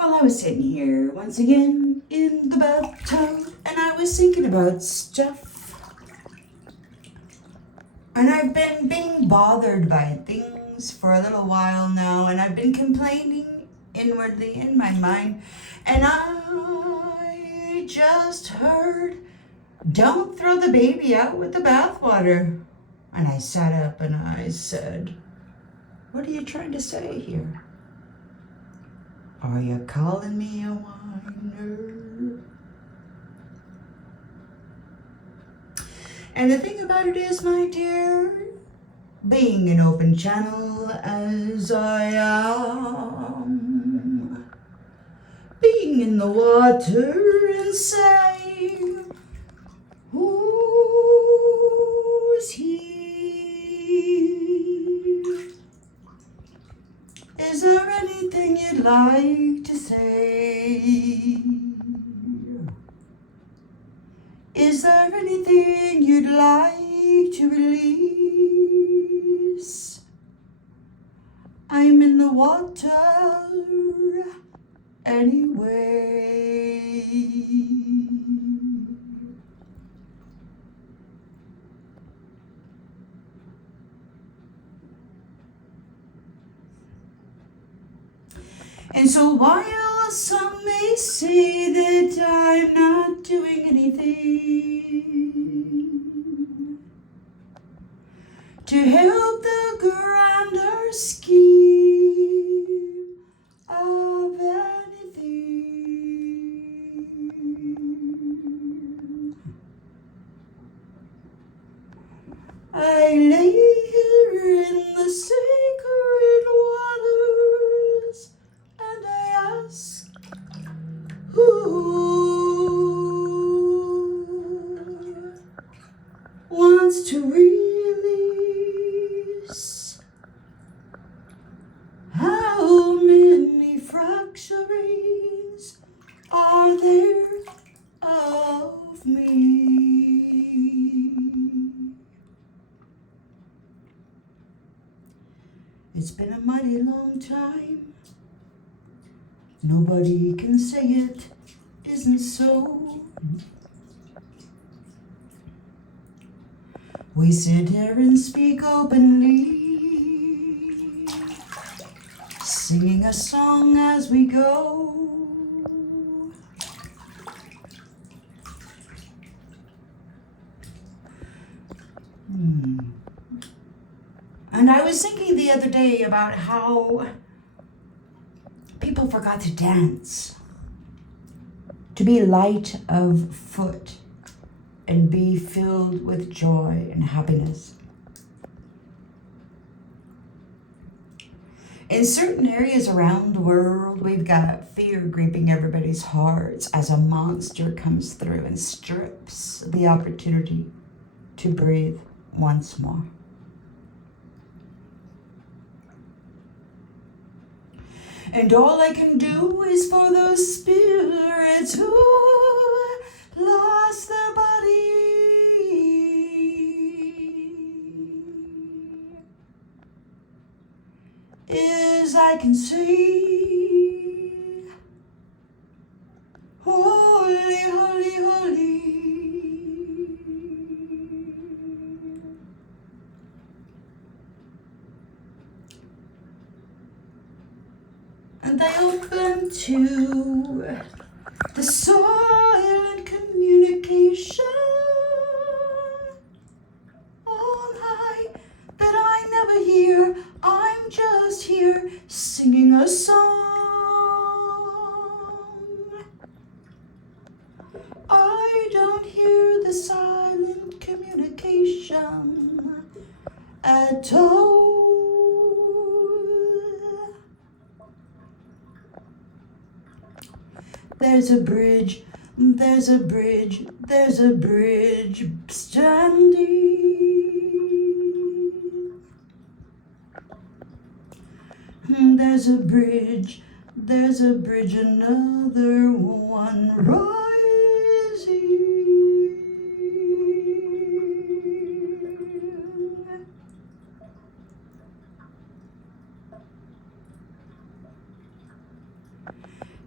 Well, I was sitting here once again in the bathtub and I was thinking about stuff. And I've been being bothered by things for a little while now, and I've been complaining inwardly in my mind. And I just heard, don't throw the baby out with the bathwater. And I sat up and I said, what are you trying to say here? Are you calling me a whiner? And the thing about it is, my dear, being an open channel as I am, being in the water and saying, who's he? Is there anything you'd like to say? Is there anything you'd like to release? I'm in the water anyway. And so while some may say that I'm not doing anything to help the grander scheme of anything, I lay here in the sacred waters and I ask, who wants to release? How many fracturings are there of me? It's been a mighty long time. Nobody can say it isn't so. We sit here and speak openly, singing a song as we go. And I was thinking the other day about how people forgot to dance, to be light of foot and be filled with joy and happiness. In certain areas around the world, we've got fear gripping everybody's hearts as a monster comes through and strips the opportunity to breathe once more. And all I can do is for those spirits who lost their body, is I can say, holy, holy, holy. And they open to the silent communication on high that I never hear. I'm just here singing a song. I don't hear the silent communication at all. There's a bridge, there's a bridge, there's a bridge standing. There's a bridge, another one rising.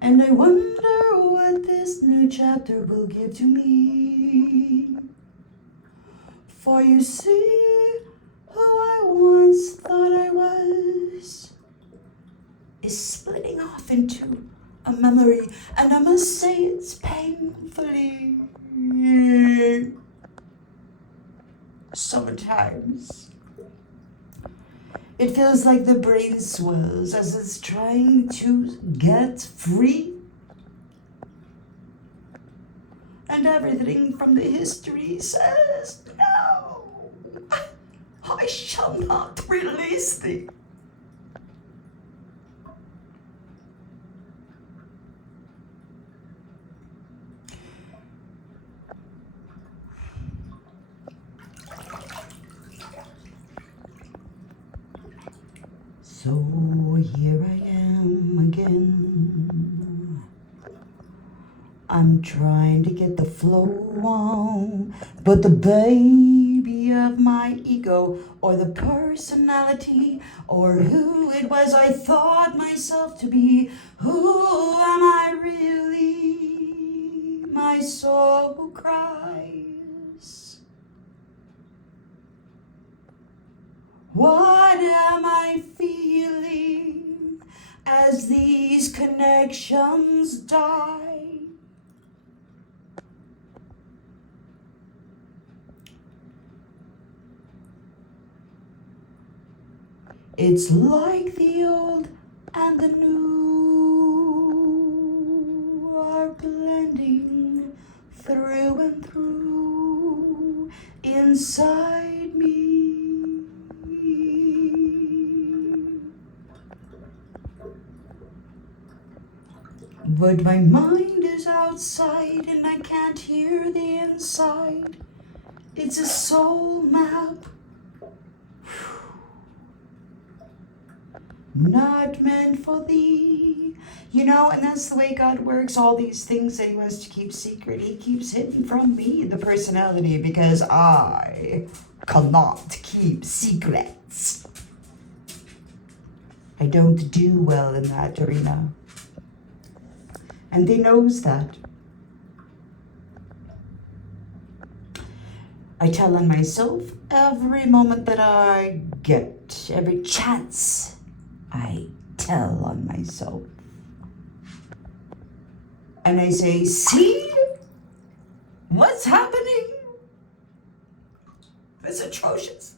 And I wonder what this new chapter will give to me. For you see, who I once thought I was is splitting off into a memory, and I must say it's painfully. Sometimes it feels like the brain swells as it's trying to get free, and everything from the history says no. I shall not release thee. So here I am again. I'm trying to get the flow on, but the baby of my ego, or the personality, or who it was I thought myself to be, who am I really? My soul cries. What am I feeling as these connections die? It's like the old and the new are blending through and through inside me. But my mind is outside and I can't hear the inside. It's a soul map. Not meant for thee. You know, and that's the way God works. All these things that he wants to keep secret, he keeps hidden from me, the personality, because I cannot keep secrets. I don't do well in that arena. And he knows that. I tell on myself every moment that I get, every chance I tell on myself. And I say, see what's happening? It's atrocious.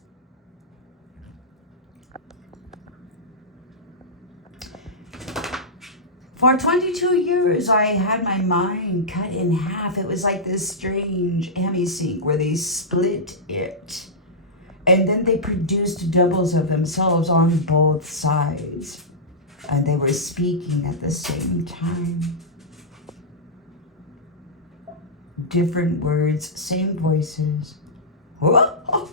For 22 years, I had my mind cut in half. It was like this strange hemisync where they split it. And then they produced doubles of themselves on both sides. And they were speaking at the same time. Different words, same voices. Oh,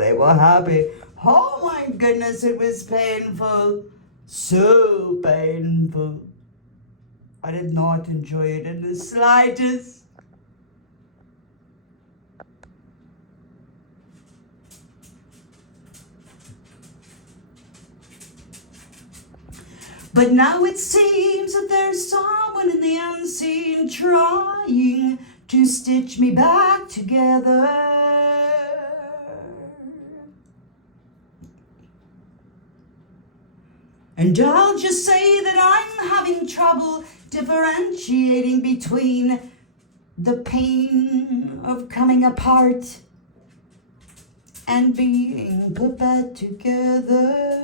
they were happy. Oh my goodness, it was painful. So painful. I did not enjoy it in the slightest. But now it seems that there's someone in the unseen trying to stitch me back together. And I'll just say that I'm having trouble differentiating between the pain of coming apart and being put back together.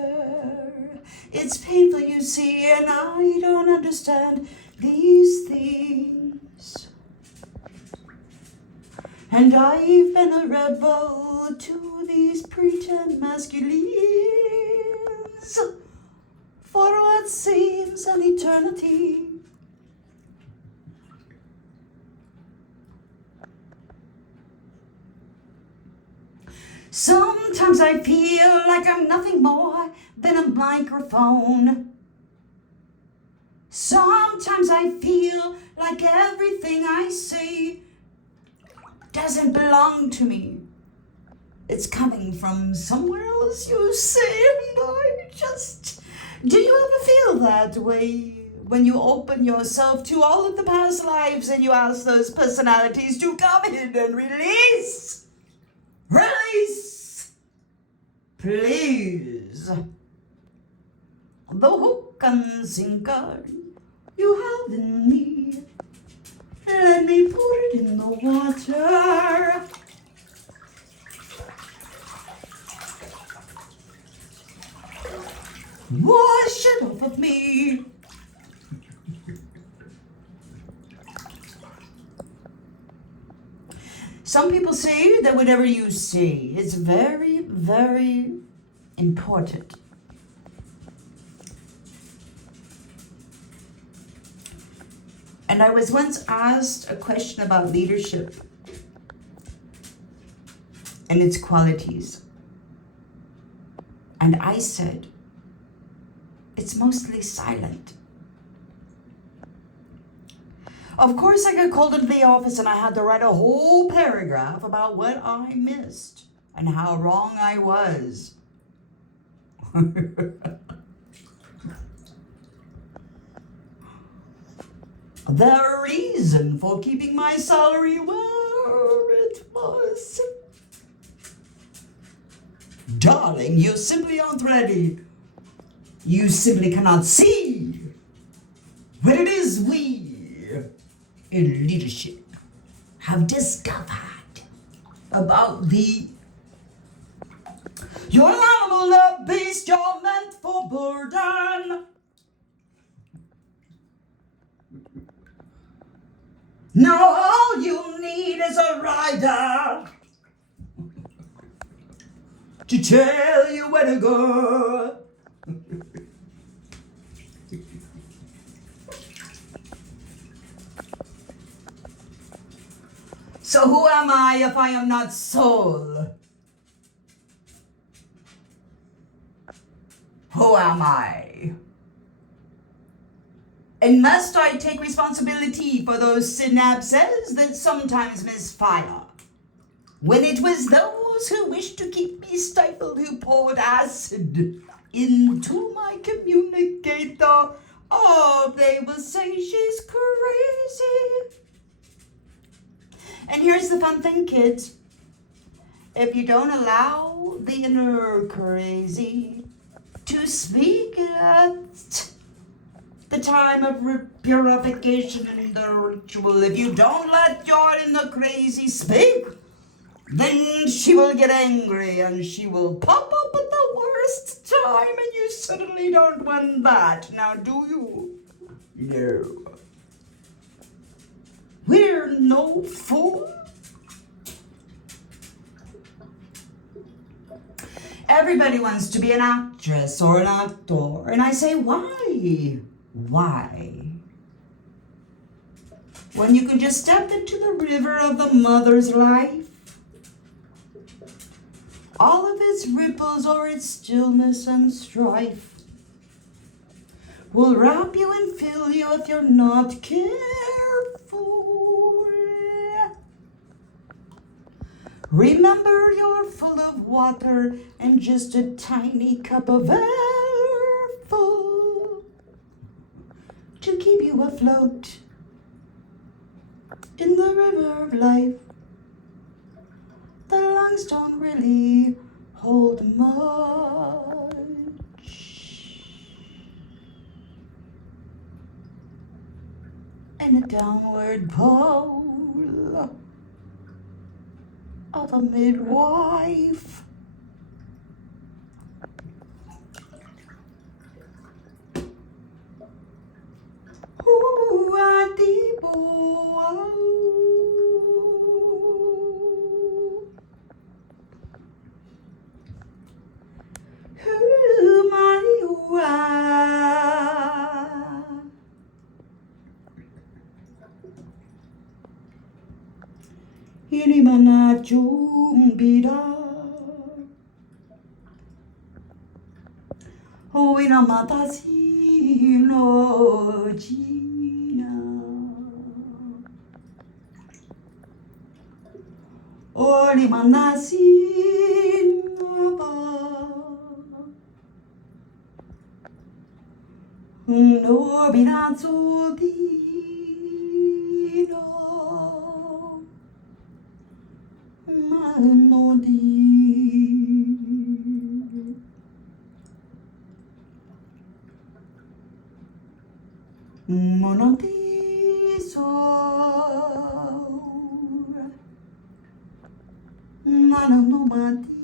It's painful, you see, and I don't understand these things. And I've been a rebel to these pretend masculines for what seems an eternity. Sometimes I feel like I'm nothing more than a microphone. Sometimes I feel like everything I say doesn't belong to me. It's coming from somewhere else, you see, and I just... Do you ever feel that way when you open yourself to all of the past lives and you ask those personalities to come in and release. Release! Please. The hook and sinker you have in me. Let me put it in the water. Wash it off of me. Some people say that whatever you say is very, very important. And I was once asked a question about leadership and its qualities. And I said, it's mostly silent. Of course, I got called into the office and I had to write a whole paragraph about what I missed and how wrong I was. The reason for keeping my salary where it was. Darling, you simply aren't ready. You simply cannot see what it is we in leadership have discovered about thee. You're an animal, a beast, you're meant for burden. Now all you need is a rider to tell you where to go. So who am I if I am not soul? Who am I? And must I take responsibility for those synapses that sometimes misfire? When it was those who wished to keep me stifled who poured acid into my communicator. Oh, they will say she's crazy. And here's the fun thing, kids. If you don't allow the inner crazy to speak at the time of purification and the ritual, if you don't let your inner crazy speak, then she will get angry and she will pop up at the worst time, and you certainly don't want that. Now, do you? No. We're no fool. Everybody wants to be an actress or an actor. And I say, why? Why? When you can just step into the river of the mother's life, all of its ripples or its stillness and strife will wrap you and fill you if you're not careful. Remember, you're full of water and just a tiny cup of air full to keep you afloat in the river of life. The lungs don't really hold much. In a downward pull of a midwife. Ooh, I deep, oh, ooh, my, ooh, ini mana jumbira, oh ina mata sino Gina, oh ni mana sino ba, l'orbita sul dino, ma non di. Monoti so, ma non mati.